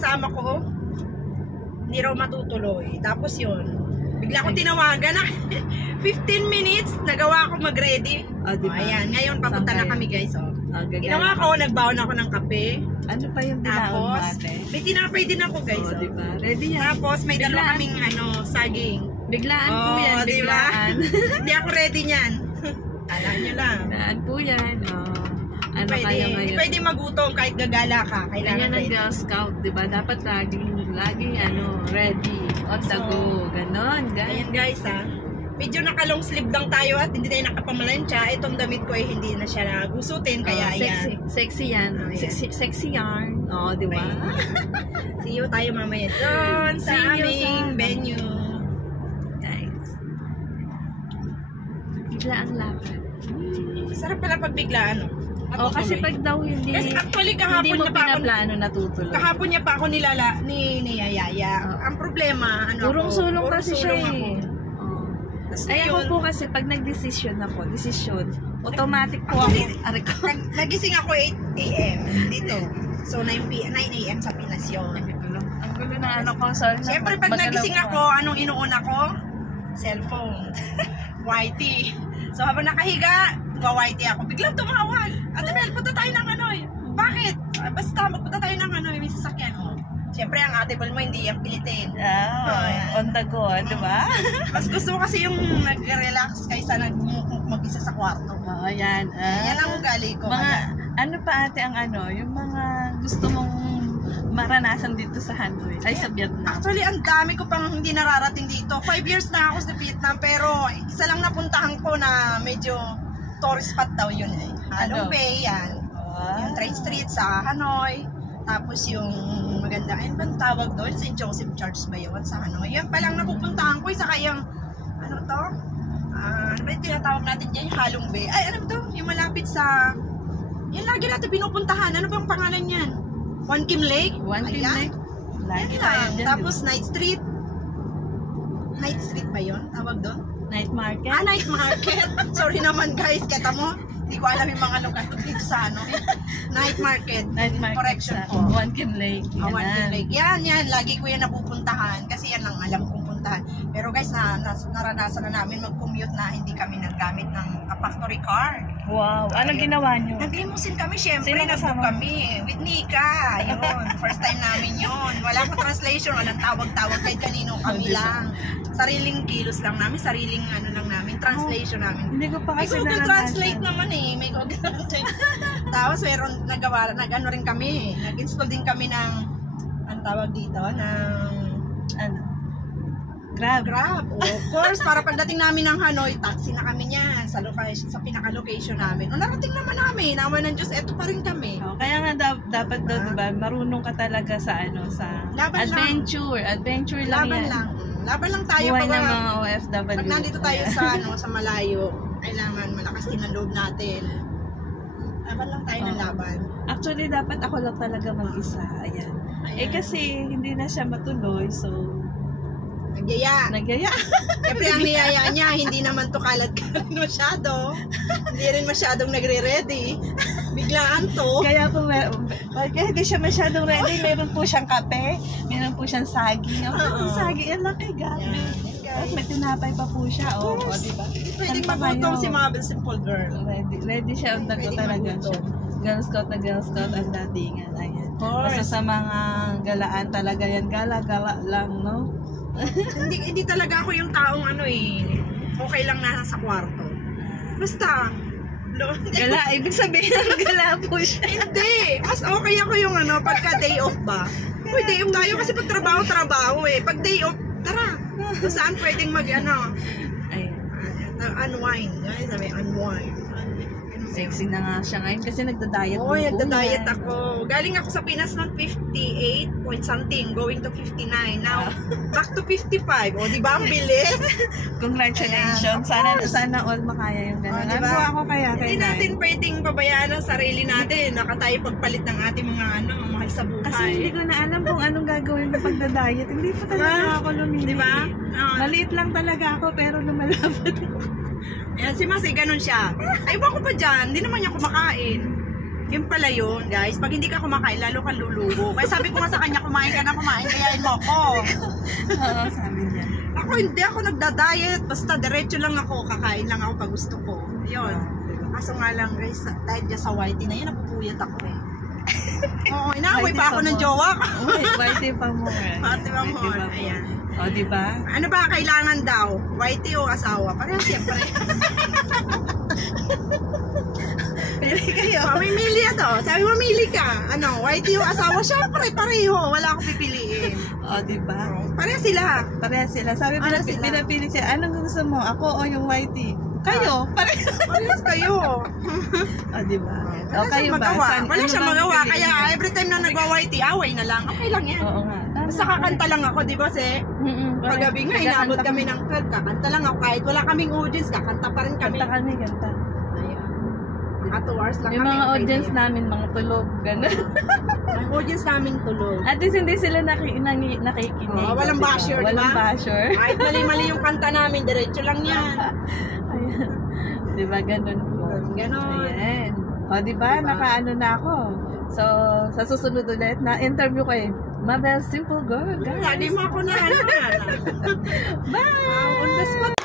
kasama ko, hindi raw matutuloy. Tapos yun, bigla ko tinawagan na 15 minutes, nagawa ako mag-ready. Diba? Ayan, ngayon papunta na kami guys. Ginawa ko, nagbaon ako ng kape. Ano pa yung binaon natin? May tinapay din ako guys. Diba? Ready yan. Tapos may dalawa kaming saging. Biglaan po yan, biglaan. Hindi ako ready niyan. Alam nyo lang. Biglaan po yan. Ano pwede, kaya ngayon? Pwede magutom kahit gagala ka. Kailangan ng Girl Scout, diba? Dapat laging ready, on the go. Ganon, guys. Ayan guys medyo nakalong sleeve lang tayo at hindi tayo nakapamalansya. Itong damit ko hindi na siya nagusutin. Kaya ayan. Sexy yan. Sexy yarn. Diba? See you tayo mamaya doon sa aming venue. Guys. Bigla ang lapad. Sarap pala pag biglaan, kasi pag daw hindi actually kahapon mo niya pa pinaplano natutuloy. Kahapon niya pa ako ni Yaya. Ang problema, urong sulong kasi siya eh. Ay Ayun. ako po kasi pag nag-decision ako, automatic po ako. Nagising ako 8 AM dito. So 9 AM sa Pinas yun. Ang gulo na ko. Siyempre pag nagising ako, anong inuuna ko? Cellphone. YT. So habang nakahiga, YT ako. Biglang tumawag. Ate Bel, punta tayo ng Bakit? Basta magpunta tayo ng may sasakyan. Siyempre ang ate Bel mo hindi yung pilitin. On the go, diba? Mas gusto ko kasi yung nag-relax kaysa mag-isa sa kwarto. Yan. Yan ang ugali ko. Ano pa ate ang yung mga gusto mong maranasan dito sa Hanoi? Ay, sa Vietnam. Actually, ang dami ko pang hindi nararating dito. 5 years na ako sa Vietnam, pero isa lang napuntahan ko na medyo tourist spot daw yun eh. Halong Bay, yan. Yung Trade Street sa Hanoi. Tapos yung maganda, ayun bang tawag doon? St. Joseph Church ba yun sa Hanoi? Yan palang napupuntahan ko. Isa kayang, ano to? Ano ba yung tinatawag natin dyan? Yung Halong Bay. Ay, ano to? Yung malapit sa, yan lagi natin pinupuntahan. Ano bang pangalan yan? One Kim Lake? One Kim Lake? Lagi tayo dyan. Tapos Night Street. Night Street ba yun? Tawag doon? Night Market? Night Market. Sorry naman guys, kita mo. Hindi ko alam yung mga lugar dito sa Night Market. Night Market. Correction po. One Kim Lake. One Kim Lake. Yan. Lagi ko yan napupuntahan. Kasi yan lang alam kong puntahan. Pero guys, naranasan na namin mag-commute na hindi kami naggamit ng factory car. Wow. Anong ginawa nyo? Naglimusin kami, syempre. Sino kasama kami. With Nika. Yun. First time namin yun. Wala pa translation. Walang tawag-tawag kahit kanino. Kami lang. Sariling kilos lang namin. Sariling lang namin. Translation namin. Hindi ko pa kasi May Google Translate naman eh. May Google Translate. Tapos meron nag-ano rin kami. Nag-install din kami ng ang tawag dito ng Grab. Of course, para pagdating namin ng Hanoi, taxi na kami niyan sa pinaka-location namin. Narating naman namin, nawa ng Diyos, eto pa rin kami. Kaya nga dapat daw, diba, marunong ka talaga sa sa laban adventure. Lang. Adventure lang laban yan. Lang. Laban lang tayo. Buhay ng mga OFW. Pag nandito tayo sa sa malayo, kailangan malakas din ang loob natin. Laban lang tayo ng laban. Actually, dapat ako lang talaga mag-isa. Ayan. Kasi hindi na siya matuloy, so Nagyaya. Siyempre ang niyaya niya, hindi naman to kalat-kalat masyado. Hindi rin masyadong nagre-ready. Biglaan to. Kaya po, kaya hindi siya masyadong ready. Meron po siyang kape, meron po siyang saging. Saging, yan lang kay God. Tapos may tinapay pa po siya. Diba? Pwedeng magutong si Mabel Simple Girl. Ready siya. Ang dago talaga siya. Girl Scout na Girl Scout ang datingan. Ayan. Basta sa mga galaan talaga yan. Gala-gala lang, no? hindi talaga ako yung taong okay lang nasa kwarto. Basta gala, ibig sabihin gala po siya. Hindi, mas okay ako yung pagka day off ba. Uy, day off tayo kasi pag trabaho eh. Pag day off, tara. Saan pwedeng unwind. Sabi, unwind. Sexy na nga siya ngayon kasi nagda-diet. Nagda-diet ako. Galing ako sa Pinas ng 58 point something, going to 59. Now, back to 55. O, di ba? Ang bilis. Congratulations. Sana all makaya yung gano'n. Diba? Ako kaya hindi natin pwedeng pabayaan ang sarili natin. Naka tayo pagpalit ng ating mga mahal sa buhay. Kasi hindi ko na alam kung anong gagawin na pagda-diet. Hindi pa talaga ako lumili. Diba? Maliit lang talaga ako pero lumalapad. Ayan, si Mas, ganun siya. Ay, iba ko pa dyan. Hindi naman niya kumakain. Yun pala yun, guys. Pag hindi ka kumakain, lalo kang lulugo. Kaya sabi ko nga sa kanya, kumain ka na kumain, kayain mo ako. Oo, sabi niya. Ako hindi ako nagda-diet. Basta diretso lang ako, kakain lang ako pag gusto ko. Yun. Kaso nga lang, guys, dahil dyan sa whitey na yun, napupuyat ako eh. Oo, inaaway pa ako ng jowa ko. Whitey pa mo. Whitey pa mo. Ayan. O, diba? Ano ba kailangan daw? Whitey o asawa? Parang siyempre. Pili kayo. Mamimili to. Sabi mamili ka. Ano, whitey o asawa? Siyempre, pareho. Wala akong pipiliin. O, diba? Pareho sila. Parehas sila. Sabi, Ano sila? pinapili siya, anong gusto mo? Ako o yung whitey? Kayo, parehas. Parehas kayo. O, diba? Wala O, kayo siyang magawa. ba? Wala Ano siyang bang magawa. pipiliin Kaya mo? every time na nagwa-whitey, away na lang. Okay lang yan. Oo nga. Basta kakanta lang ako, di ba, Se? Paggabi nga, inabot kami ng club. Kakanta lang ako. Kahit wala kaming audience, kakanta pa rin kami. Kanta kami, kanta. Ayun. Mga 2 hours lang Yung kami. mga okay audience na namin, mga tulog, gano'n. yun. Ang audience namin tulog. At least hindi sila nakikinig. Oo, walang diba? basher, di ba? Walang basher. Kahit mali-mali yung kanta namin, diretso lang yan. Ayan. Diba, ganun po. Ganon. Ayan. O, diba, Diba? nakaano na ako. So, sa susunod ulit, na-interview ko eh. Mabel, simple girl, guys. Lagi mo ako na. Bye! On the spot.